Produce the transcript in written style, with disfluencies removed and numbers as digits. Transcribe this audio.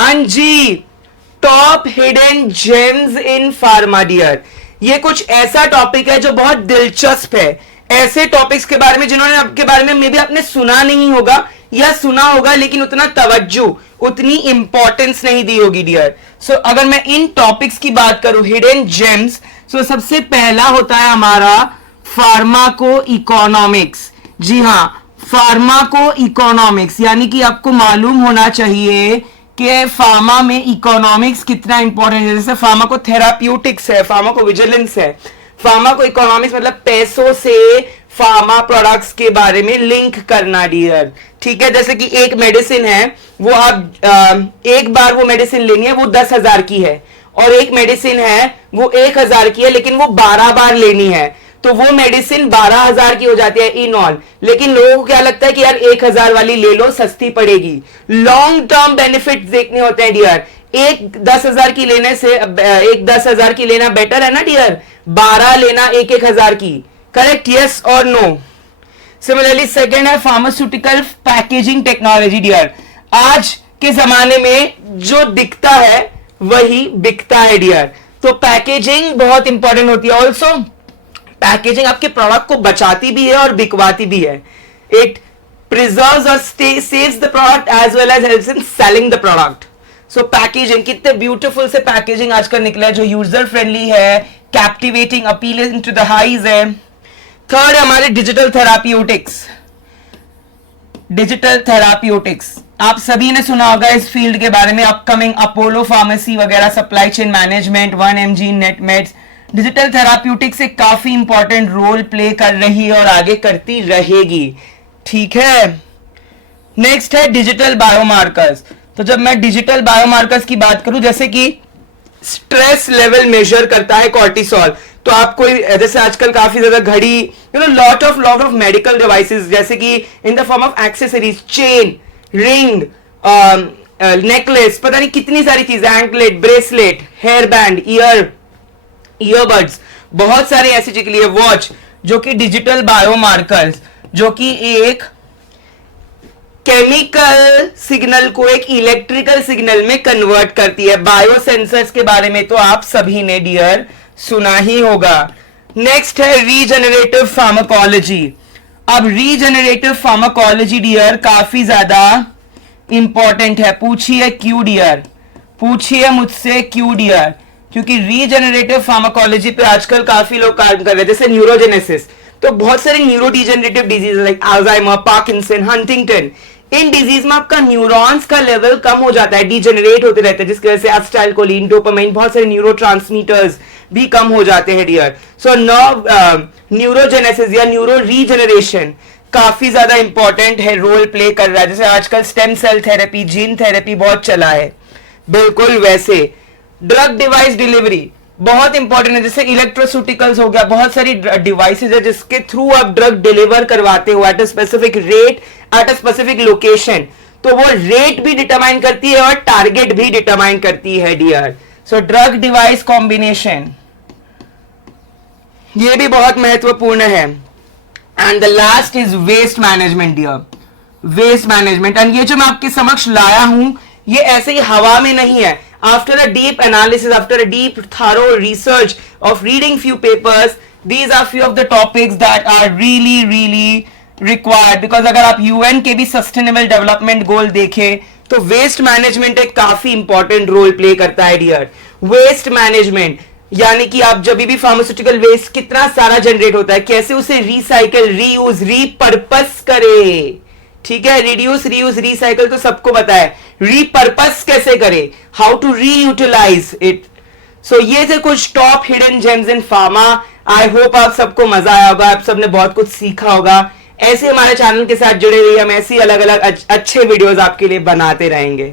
हाँ जी, top hidden gems in pharma dear. ये कुछ ऐसा टॉपिक है जो बहुत दिलचस्प है। ऐसे टॉपिक्स के बारे में जिन्होंने आपके बारे में मे बी आपने सुना नहीं होगा या सुना होगा लेकिन उतना तवज्जो, उतनी इंपॉर्टेंस नहीं दी होगी डियर। सो अगर मैं इन टॉपिक्स की बात करूं, हिडन जेम्स, सो सबसे पहला होता है हमारा फार्माको इकोनॉमिक्स। जी हाँ, फार्माको इकोनॉमिक्स, यानी कि आपको मालूम होना चाहिए कि फार्मा में इकोनॉमिक्स कितना इंपॉर्टेंट है। जैसे फार्माको थेराप्यूटिक्स है, फार्माको विजिलेंस है, फार्माको इकोनॉमिक्स मतलब पैसों से फार्मा प्रोडक्ट्स के बारे में लिंक करना डियर। ठीक है, जैसे कि एक मेडिसिन है, वो आप एक बार वो मेडिसिन लेनी है, वो 10,000 की है, और एक मेडिसिन है वो 1,000 की है लेकिन वो 12 बार लेनी है, तो वो मेडिसिन 12,000 की हो जाती है इन ऑल। लेकिन लोगों को क्या लगता है कि यार 1,000 वाली ले लो, सस्ती पड़ेगी। लॉन्ग टर्म बेनिफिट देखने होते हैं डियर। एक 10,000 की लेने से एक 10,000 की लेना बेटर है ना डियर, 12 लेना 1,000 की। करेक्ट, यस और नो। सिमिलरली सेकेंड है फार्मास्यूटिकल पैकेजिंग टेक्नोलॉजी डियर। आज के जमाने में जो दिखता है वही बिकता है डियर, तो पैकेजिंग बहुत इंपॉर्टेंट होती है। ऑल्सो पैकेजिंग आपके प्रोडक्ट को बचाती भी है और बिकवाती भी है। इट प्रिजर्व्स और saves the product as well as helps in selling the product. So packaging, कितने ब्यूटीफुल से पैकेजिंग आजकल निकला है जो यूजर फ्रेंडली है, captivating, appealing to the eyes है। थर्ड है हमारे डिजिटल थेराप्यूटिक्स। डिजिटल थेराप्यूटिक्स आप सभी ने सुना होगा इस फील्ड के बारे में, अपकमिंग अपोलो फार्मेसी वगैरह, supply chain management, 1mg, Netmeds. Digital therapeutics एक काफी इंपॉर्टेंट रोल प्ले कर रही है और आगे करती रहेगी। ठीक है, नेक्स्ट है डिजिटल बायोमार्कर्स। तो जब मैं डिजिटल बायोमार्कर्स की बात करूं, जैसे कि स्ट्रेस लेवल मेजर करता है कॉर्टिसोल, तो आपको जैसे आजकल काफी ज्यादा घड़ी, लॉट ऑफ मेडिकल डिवाइसेस, जैसे कि in the form of accessories, chain, ring, necklace, पता नहीं कितनी सारी चीजें, anklet, bracelet, hair band, earbuds, बहुत सारे ऐसी चीज के लिए, वॉच, जो कि डिजिटल बायोमार्कर्स, जो कि एक केमिकल सिग्नल को एक इलेक्ट्रिकल सिग्नल में कन्वर्ट करती है। बायोसेंसर्स के बारे में तो आप सभी ने डियर सुना ही होगा। नेक्स्ट है रीजनरेटिव फार्माकोलॉजी। अब रीजनरेटिव फार्माकोलॉजी डियर काफी ज्यादा इंपॉर्टेंट है। पूछिए क्यों डियर, पूछिए मुझसे क्यों डियर, क्योंकि रीजनरेटिव फार्माकोलॉजी पे आजकल काफी लोग काम कर रहे हैं। जैसे न्यूरोजेनेसिस, तो बहुत सारे neurodegenerative disease like Alzheimer, Parkinson, Huntington, in disease में आपका न्यूरॉन्स का लेवल कम हो जाता है, डिजेनरेट होते रहते हैं, जिसकी वजह से एसिटाइलकोलिन, डोपामाइन, बहुत सारे न्यूरोट्रांसमीटर्स भी कम हो जाते हैं डियर। सो न्यूरोजेनेसिस या न्यूरो रीजनरेशन काफी ज्यादा इंपॉर्टेंट है, रोल प्ले कर रहा है। जैसे आजकल stem cell therapy, gene therapy बहुत चला है, बिल्कुल वैसे ड्रग डिवाइस डिलीवरी बहुत इंपॉर्टेंट है। जैसे इलेक्ट्रोस्यूटिकल्स हो गया, बहुत सारी डिवाइसेस है जिसके थ्रू आप ड्रग डिलीवर करवाते हो at a specific rate, at a specific location, तो वो रेट भी डिटरमाइन करती है और टारगेट भी डिटरमाइन करती है dear. So drug device combination ये भी बहुत महत्वपूर्ण है। And the last is waste management dear, waste management. And ये जो मैं आपके समक्ष लाया हूं, ये ऐसे ही हवा में नहीं है। After a deep analysis, after a deep thorough research of reading few papers, these are few of the topics that are really required, because अगर आप UN के भी सस्टेनेबल डेवलपमेंट गोल देखें तो वेस्ट मैनेजमेंट एक काफी इंपॉर्टेंट रोल प्ले करता है डियर। वेस्ट मैनेजमेंट यानी कि आप जब भी फार्मास्यूटिकल वेस्ट कितना सारा जनरेट होता है, कैसे उसे रिसाइकल, रीयूज, रीपर्पस करे। ठीक है, रिड्यूस, रीयूज, रिसाइकल तो सबको पता है, रीपर्पस कैसे करे, हाउ टू रीयूटिलाइज इट। सो ये थे कुछ top hidden gems in pharma. I hope आप सबको मजा आया होगा, आप सबने बहुत कुछ सीखा होगा। ऐसे हमारे चैनल के साथ जुड़े रहिए, हम ऐसी अलग अलग अच्छे वीडियोस आपके लिए बनाते रहेंगे।